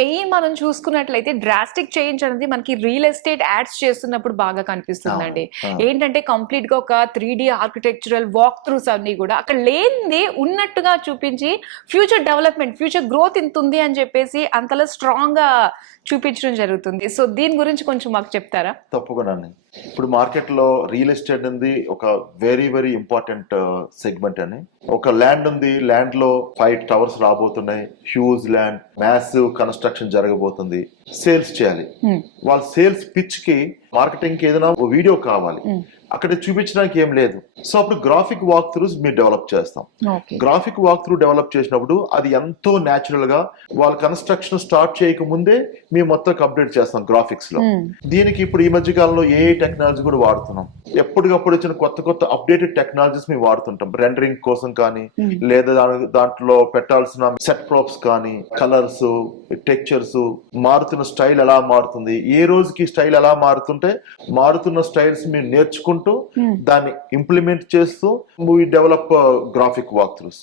Main మనం చూసుకున్నట్లయితే drastic change అనేది మనకి రియల్ ఎస్టేట్ యాడ్స్ చేస్తున్నప్పుడు బాగా కనిపిస్తుందండి. ఏంటంటే కంప్లీట్ గా ఒక 3D ఆర్కిటెక్చరల్ వాక్ త్రూస్ అన్ని కూడా అక్కడ లేనిది ఉన్నట్టుగా చూపించి ఫ్యూచర్ డెవలప్మెంట్, ఫ్యూచర్ గ్రోత్ ఇంత ఉంది అని చెప్పేసి అంతలా స్ట్రాంగ్ గా చూపించడం జరుగుతుంది. సో దీని గురించి కొంచెం మాకు చెప్తారా? తప్పకుండా. ఇప్పుడు మార్కెట్ లో రియల్ ఎస్టేట్ ఉంది ఒక వెరీ వెరీ ఇంపార్టెంట్ సెగ్మెంట్ అని. ఒక ల్యాండ్ ఉంది, ల్యాండ్ లో 5 టవర్స్ రాబోతున్నాయి, హ్యూజ్ ల్యాండ్, మ్యాసివ్ కన్స్ట్రక్షన్ జరగబోతుంది, సేల్స్ చేయాలి. వాళ్ళ సేల్స్ పిచ్ కి మార్కెటింగ్ కి ఏదైనా వీడియో కావాలి, అక్కడ చూపించడానికి ఏం లేదు. సో అప్పుడు గ్రాఫిక్ వాక్ త్రూస్ మీరు డెవలప్ చేస్తాం. గ్రాఫిక్ వాక్ త్రూ డెవలప్ చేసినప్పుడు అది ఎంతో న్యాచురల్ గా వాళ్ళ కన్స్ట్రక్షన్ స్టార్ట్ చేయక ముందే మేము మొత్తం కంప్లీట్ చేస్తాం గ్రాఫిక్స్ లో. దీనికి ఇప్పుడు ఈ మధ్య కాలంలో ఏ టెక్నాలజీ కూడా వాడుతున్నాం. ఎప్పటికప్పుడు వచ్చిన కొత్త కొత్త అప్డేటెడ్ టెక్నాలజీస్ మేము వాడుతుంటాం. రెండరింగ్ కోసం కానీ, లేదా దాంట్లో పెట్టాల్సిన సెట్ ప్రాప్స్ కానీ, కలర్స్, టెక్చర్స్, మారుతున్న స్టైల్ ఎలా మారుతుంది, ఏ రోజుకి స్టైల్ ఎలా మారుతుంటే మారుతున్న స్టైల్స్ మీరు నేర్చుకుంటూ దాన్ని ఇంప్లిమెంట్ చేస్తూ we develop graphic walk throughs.